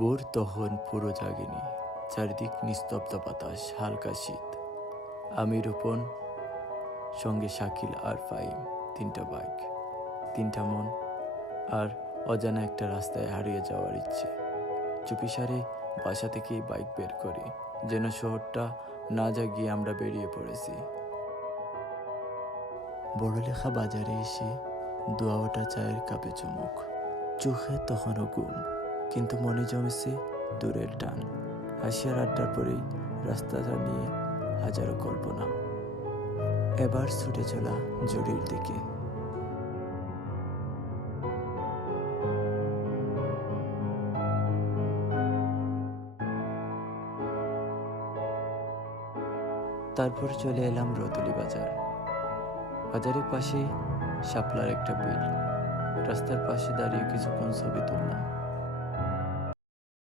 ভোর তখন পুরো জাগেনি। চারিদিক নিস্তব্ধ বাতাস, হালকা শীত। আমি রূপন, সঙ্গে শাকিল আর ফাহিম। 3টা বাইক, 3টা মন, আর অজানা একটা রাস্তায় হারিয়ে যাওয়ার ইচ্ছে। চুপিসারে বাসা থেকেই বাইক বের করি, যেন শহরটা না জাগিয়ে আমরা বেরিয়ে পড়েছি। বড়লেখা বাজারে এসে দোয়া ওঠা চায়ের কাপে চুমুক। চোখে তখনও ঘুম, কিন্তু মনে জমেছে দূরের টান। হাসিয়ার আড্ডার পরেই রাস্তাটা নিয়ে হাজারো কল্পনা। এবার ছুটে চলা জুড়ির দিকে। তারপর চলে এলাম রতুলি বাজার। বাজারের পাশেই শাপলার একটা বিল। রাস্তার পাশে দাঁড়িয়ে কিছুক্ষণ ছবি তুললাম।